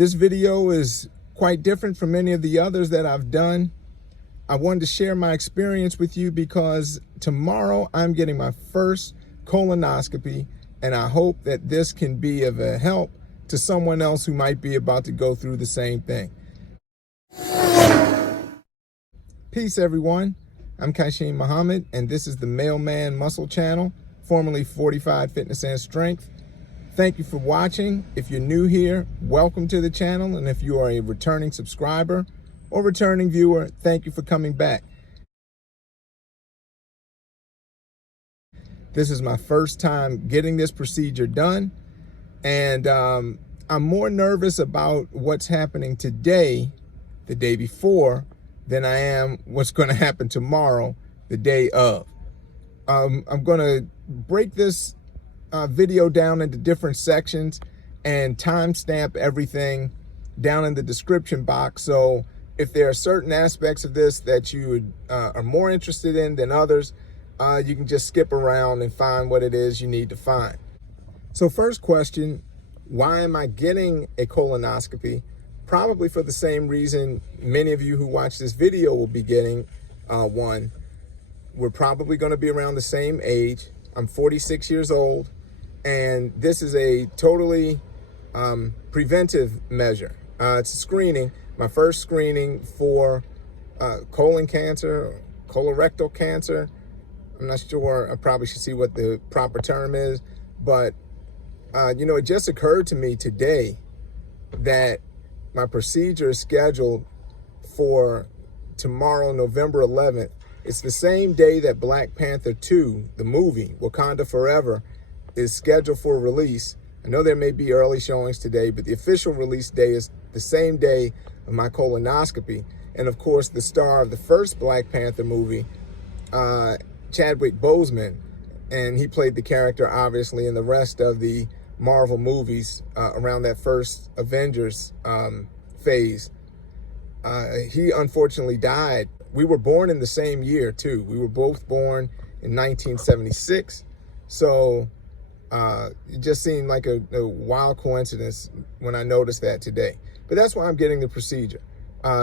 This video is quite different from many of the others that I've done. I wanted to share my experience with you because tomorrow I'm getting my first colonoscopy, and I hope that this can be of a help to someone else who might be about to go through the same thing. Peace, everyone. I'm Kaishim Muhammad, and this is the Mailman Muscle Channel, formerly Fortified Fitness and Strength. Thank you for watching. If you're new here, welcome to the channel. And if you are a returning subscriber or returning viewer, thank you for coming back. This is my first time getting this procedure done, and I'm more nervous about what's happening today, the day before, than I am what's going to happen tomorrow, the day of. I'm going to break this video down into different sections and timestamp everything down in the description box. So if there are certain aspects of this that you are more interested in than others, you can just skip around and find what it is you need to find. So first question, why am I getting a colonoscopy? Probably for the same reason many of you who watch this video will be getting one. We're probably going to be around the same age. I'm 46 years old, and this is a totally preventive measure. It's a screening, my first screening for colon cancer, colorectal cancer. I'm not sure, I probably should see what the proper term is, but you know, it just occurred to me today that my procedure is scheduled for tomorrow, November 11th. It's the same day that Black Panther 2, the movie, Wakanda Forever, is scheduled for release. I know there may be early showings today, but the official release day is the same day of my colonoscopy. And of course, the star of the first Black Panther movie, Chadwick Boseman, and he played the character, obviously, in the rest of the Marvel movies around that first Avengers phase. He unfortunately died. We were born in the same year, too. We were both born in 1976. So it just seemed like a wild coincidence when I noticed that today. But that's why I'm getting the procedure.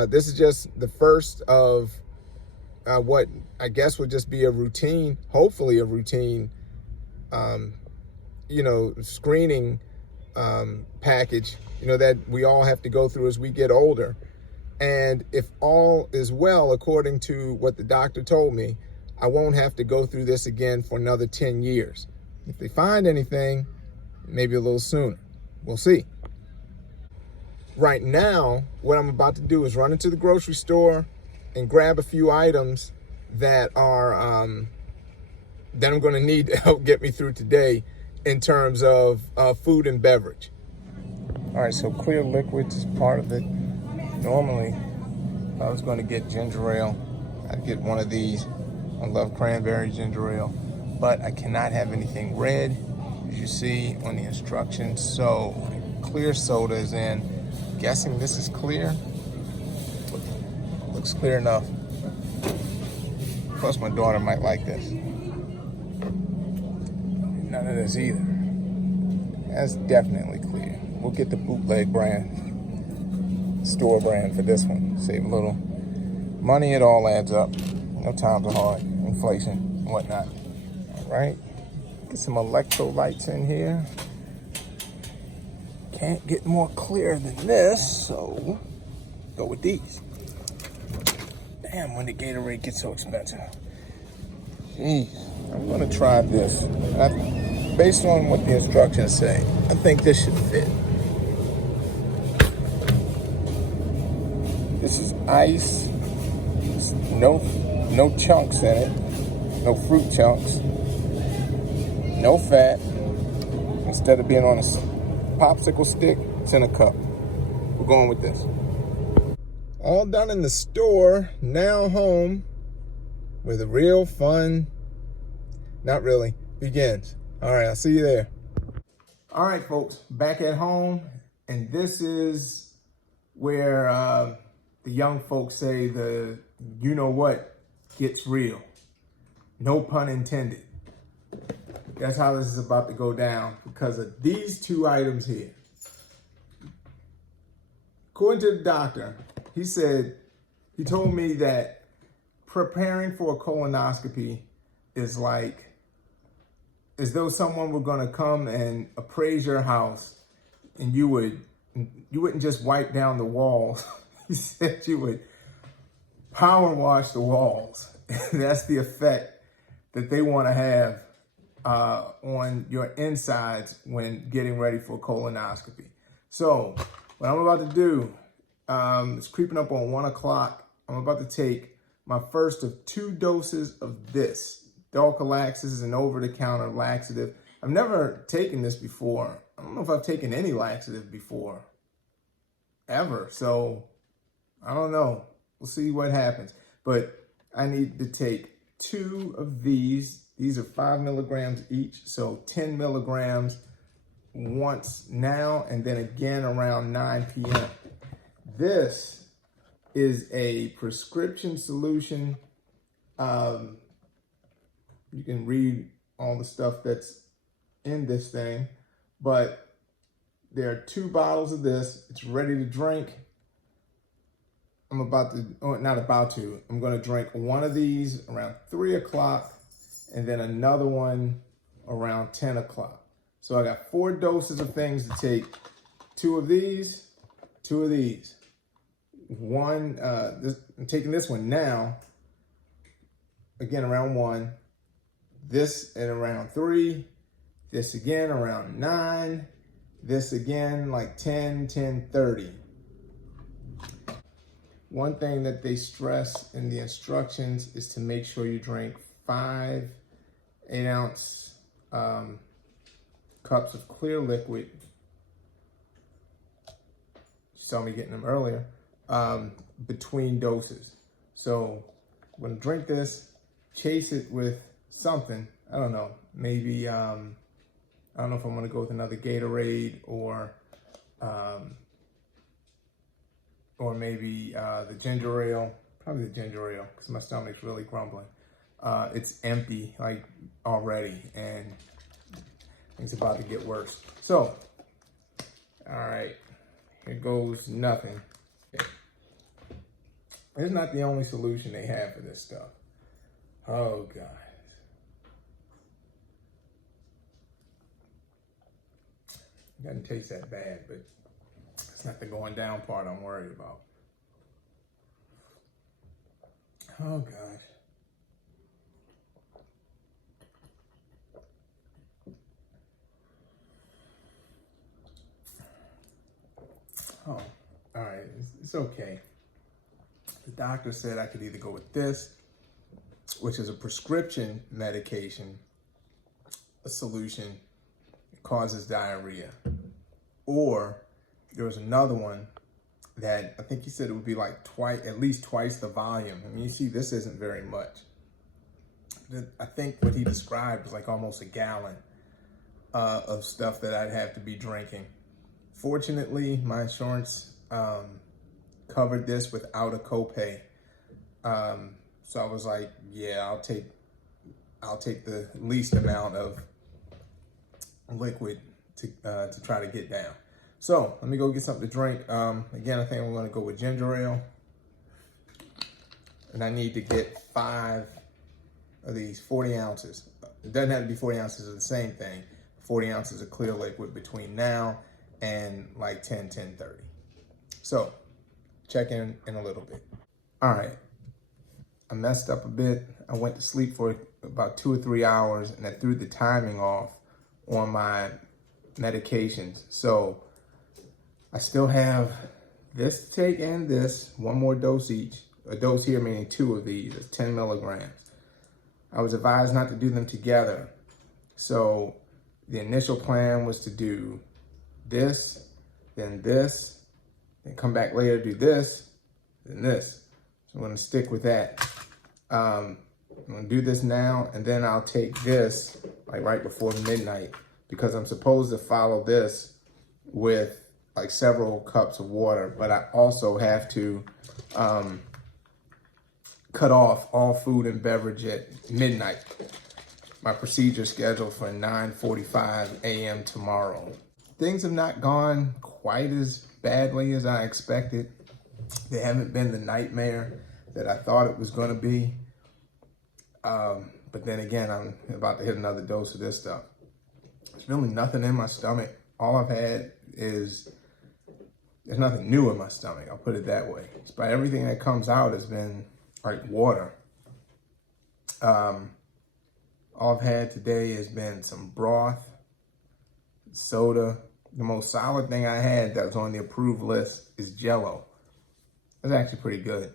This is just the first of what I guess would just be a routine, hopefully a routine, you know, screening package, you know, that we all have to go through as we get older. And if all is well, according to what the doctor told me, I won't have to go through this again for another 10 years. If they find anything, maybe a little sooner. We'll see. Right now, what I'm about to do is run into the grocery store and grab a few items that are that I'm going to need to help get me through today in terms of food and beverage. All right, so clear liquids is part of it. Normally, if I was going to get ginger ale, I'd get one of these. I love cranberry ginger ale, but I cannot have anything red, as you see on the instructions. So clear soda is in. I'm guessing this is clear. Looks clear enough. Plus, my daughter might like this. None of this either. That's definitely clear. We'll get the bootleg brand, store brand for this one. Save a little money, it all adds up. No times are hard, inflation and whatnot. All right, get some electrolytes in here. Can't get more clear than this, so go with these. Damn, when the Gatorade gets so expensive. Jeez, I'm gonna try this. Based on what the instructions say, I think this should fit. This is ice. It's no chunks in it. No fruit chunks. No fat. Instead of being on a popsicle stick, it's in a cup. We're going with this. All done in the store, now home, where the real fun, not really, begins. All right, I'll see you there. All right, folks, back at home, and this is where the young folks say the you know what gets real. No pun intended. That's how this is about to go down because of these two items here. according to the doctor, he told me that preparing for a colonoscopy is like as though someone were going to come and appraise your house, and you wouldn't just wipe down the walls. He said you would power wash the walls. That's the effect that they want to have on your insides when getting ready for a colonoscopy. So what I'm about to do, it's creeping up on 1 o'clock. I'm about to take my first of 2 doses of this. Dulcolax is an over-the-counter laxative. I've never taken this before. I don't know if I've taken any laxative before, ever. So I don't know. We'll see what happens. But I need to take 2 of these. These are 5 milligrams each. So 10 milligrams once now and then again around 9 p.m. This is a prescription solution. You can read all the stuff that's in this thing, but there are 2 bottles of this. It's ready to drink. I'm going to drink one of these around 3 o'clock and then another one around 10 o'clock. So I got 4 doses of things to take. 2 of these, 2 of these. I'm taking this one now, again around 1. This at around 3, this again around 9, this again like 10, 10:30. One thing that they stress in the instructions is to make sure you drink 5 8-ounce cups of clear liquid. You saw me getting them earlier, between doses. So I'm gonna drink this, chase it with something. I don't know. Maybe, I don't know if I'm going to go with another Gatorade or maybe the ginger ale. Probably the ginger ale because my stomach's really grumbling. It's empty like already and it's about to get worse. So, all right, here goes nothing. It's not the only solution they have for this stuff. Oh, God. It doesn't taste that bad, but it's not the going down part I'm worried about. Oh, gosh. Oh, all right. It's okay. The doctor said I could either go with this, which is a prescription medication, a solution. Causes diarrhea, or there was another one that I think he said it would be like at least twice the volume. I mean, you see, this isn't very much. I think what he described was like almost a gallon of stuff that I'd have to be drinking. Fortunately, my insurance covered this without a copay, so I was like, yeah, I'll take the least amount of liquid to try to get down. So let me go get something to drink. Again, I think I'm going to go with ginger ale, and I need to get 5 of these 40 ounces. It doesn't have to be 40 ounces of the same thing. 40 ounces of clear liquid between now and like 10:30. So check in a little bit. All right, I messed up a bit. I went to sleep for about 2 or 3 hours, and I threw the timing off on my medications. So I still have this to take and this, 1 more dose each. A dose here meaning 2 of these, it's 10 milligrams. I was advised not to do them together. So the initial plan was to do this, then come back later, do this, then this. So I'm gonna stick with that. I'm gonna do this now, and then I'll take this like right before midnight, because I'm supposed to follow this with like several cups of water, but I also have to cut off all food and beverage at midnight. My procedure is scheduled for 9:45 a.m. tomorrow. Things have not gone quite quite as badly as I expected. They haven't been the nightmare that I thought it was going to be. But then again, I'm about to hit another dose of this stuff. There's really nothing in my stomach. All I've had is, there's nothing new in my stomach, I'll put it that way. But everything that comes out has been like water. All I've had today has been some broth, soda. The most solid thing I had that was on the approved list is Jell-O. That's actually pretty good.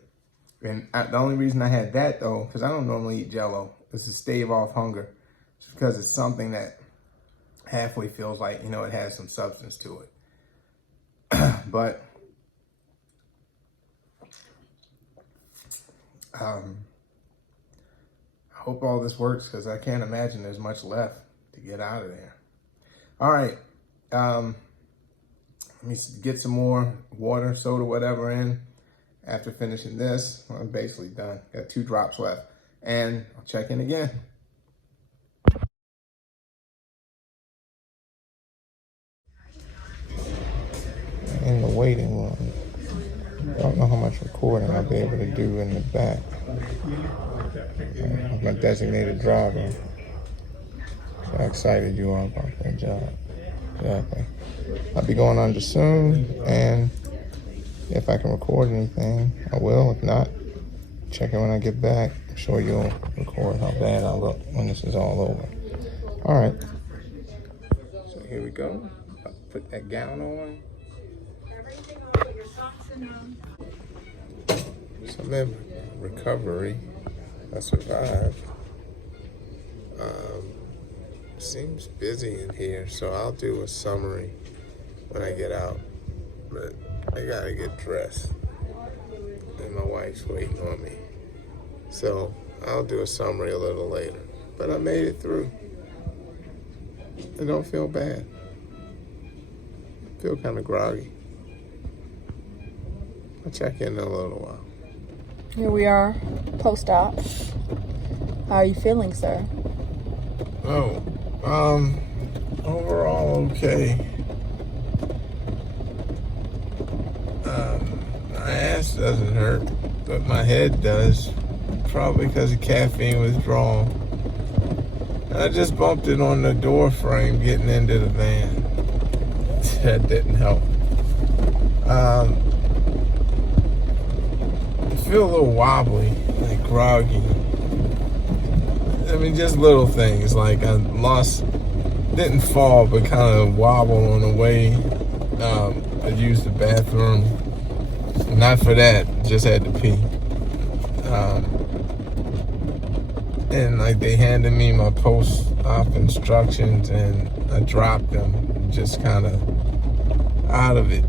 And the only reason I had that though, because I don't normally eat Jell-O, is to stave off hunger. It's because it's something that halfway feels like, you know, it has some substance to it. But I hope all this works, because I can't imagine there's much left to get out of there. All right. Let me get some more water, soda, whatever in. After finishing this, I'm basically done. Got 2 drops left. And I'll check in again. In the waiting room. I don't know how much recording I'll be able to do in the back. I'm a designated driver. How excited you are about that job. Exactly. I'll be going under soon, and if I can record anything, I will. If not, check it when I get back. I'm sure you'll record how bad I look when this is all over. All right. So here we go. I'll put that gown on. So I'm in recovery. I survived. Seems busy in here, so I'll do a summary when I get out. But I gotta get dressed, and my wife's waiting on me. So I'll do a summary a little later. But I made it through. I don't feel bad. I feel kind of groggy. I'll check in a little while. Here we are, post-op. How are you feeling, sir? Oh, overall okay. My ass doesn't hurt, but my head does, probably because of caffeine withdrawal. I just bumped it on the door frame getting into the van. That didn't help. I feel a little wobbly, like groggy. I mean, just little things, like I didn't fall, but kind of wobbled on the way. I used the bathroom. Not for that, just had to pee. And like they handed me my post-op instructions, and I dropped them, just kind of out of it.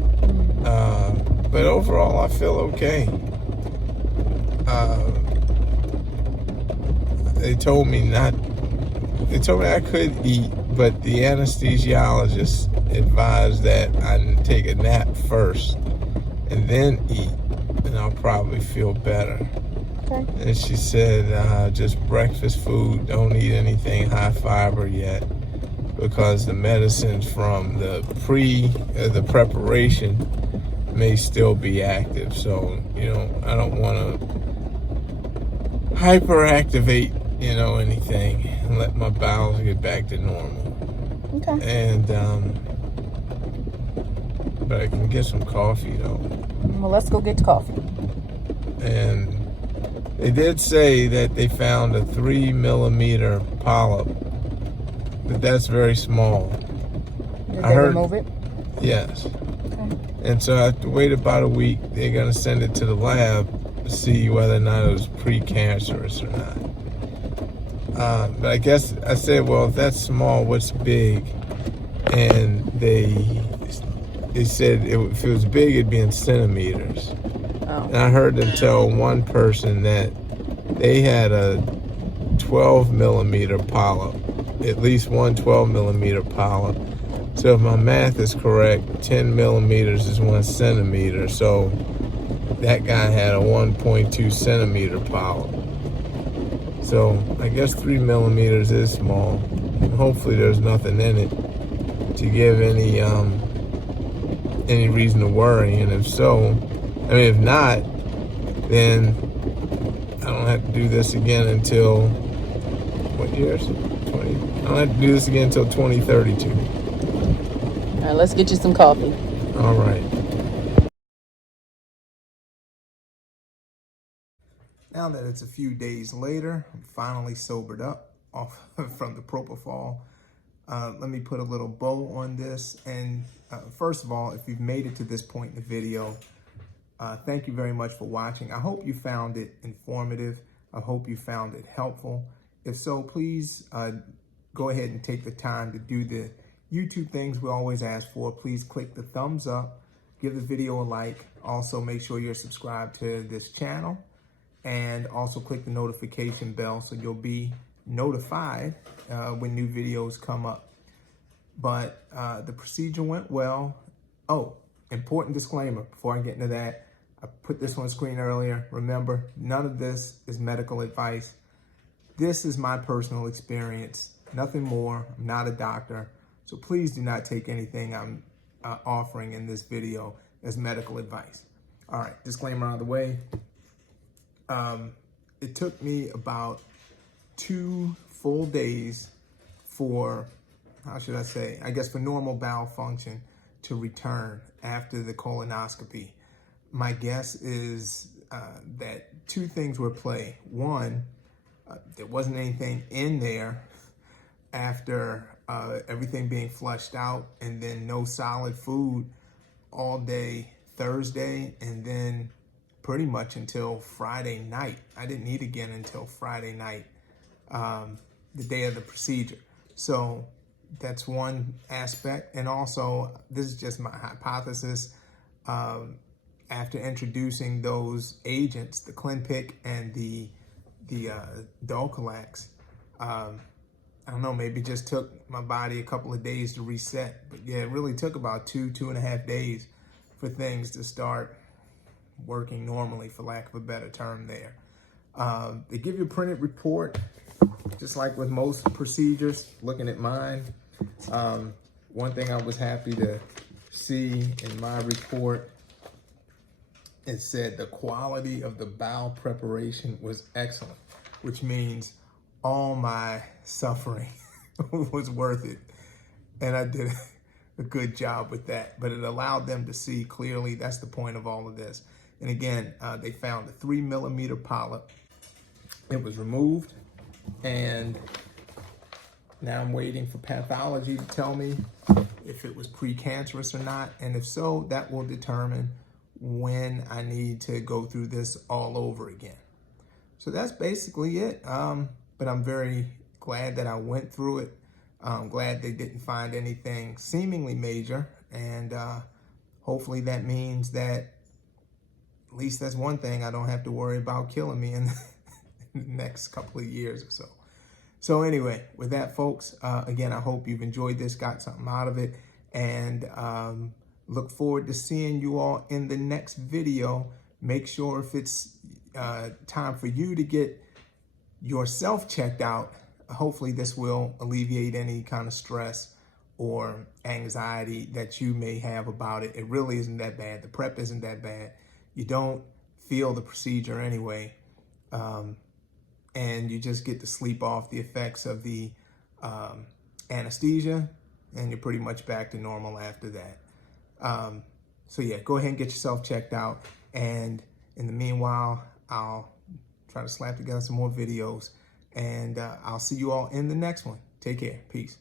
But overall, I feel okay. They told me I could eat, but the anesthesiologist advised that I take a nap first and then eat, and I'll probably feel better. Okay. And she said, just breakfast food, don't eat anything high fiber yet, because the medicines from the preparation may still be active. So, you know, I don't want to hyperactivate, you know, anything, and let my bowels get back to normal. Okay. And, but I can get some coffee though. Well, let's go get coffee. And they did say that they found a 3-millimeter polyp, but that's very small. Did they remove it? Yes. Okay. And so I have to wait about a week. They're going to send it to the lab to see whether or not it was precancerous or not. But I guess I said, well, if that's small, what's big? And they said if it was big, it'd be in centimeters. Oh. And I heard them tell one person that they had a 12-millimeter polyp, at least one 12-millimeter polyp. So if my math is correct, 10 millimeters is 1 centimeter. So that guy had a 1.2 centimeter polyp. So I guess 3 millimeters is small. Hopefully there's nothing in it to give any any reason to worry. And if so, I mean, if not, then I don't have to do this again until, what years? I don't have to do this again until 2032. All right, let's get you some coffee. All right. Now that it's a few days later, I'm finally sobered up off from the propofol. Let me put a little bow on this. And first of all, if you've made it to this point in the video, thank you very much for watching. I hope you found it informative. I hope you found it helpful. If so, please go ahead and take the time to do the YouTube things we always ask for. Please click the thumbs up, give the video a like. Also, make sure you're subscribed to this channel, and also click the notification bell so you'll be notified when new videos come up. But the procedure went well. Oh, important disclaimer before I get into that. I put this on screen earlier. Remember, none of this is medical advice. This is my personal experience, nothing more. I'm not a doctor. So please do not take anything I'm offering in this video as medical advice. All right, disclaimer out of the way. It took me about 2 full days for, how should I say, I guess for normal bowel function to return after the colonoscopy. My guess is that 2 things were at play. One, there wasn't anything in there after everything being flushed out, and then no solid food all day Thursday, and then pretty much until Friday night. I didn't eat again until Friday night, the day of the procedure. So that's one aspect. And also, this is just my hypothesis. After introducing those agents, the CLENPIQ and the Dulcolax, I don't know, maybe it just took my body a couple of days to reset. But yeah, it really took about 2.5 days for things to start working normally, for lack of a better term there. They give you a printed report, just like with most procedures. Looking at mine, one thing I was happy to see in my report, it said the quality of the bowel preparation was excellent, which means all my suffering was worth it. And I did a good job with that, but it allowed them to see clearly. That's the point of all of this. And again, they found a 3mm polyp. It was removed, and now I'm waiting for pathology to tell me if it was precancerous or not. And if so, that will determine when I need to go through this all over again. So that's basically it. But I'm very glad that I went through it. I'm glad they didn't find anything seemingly major. And hopefully that means that at least that's one thing I don't have to worry about killing me in the next couple of years or so. So anyway, with that, folks, again, I hope you've enjoyed this, got something out of it, and look forward to seeing you all in the next video. Make sure if it's time for you to get yourself checked out, hopefully this will alleviate any kind of stress or anxiety that you may have about it. It really isn't that bad. The prep isn't that bad. You don't feel the procedure anyway. And you just get to sleep off the effects of the anesthesia, and you're pretty much back to normal after that. So yeah, go ahead and get yourself checked out. And in the meanwhile, I'll try to slap together some more videos, and I'll see you all in the next one. Take care. Peace.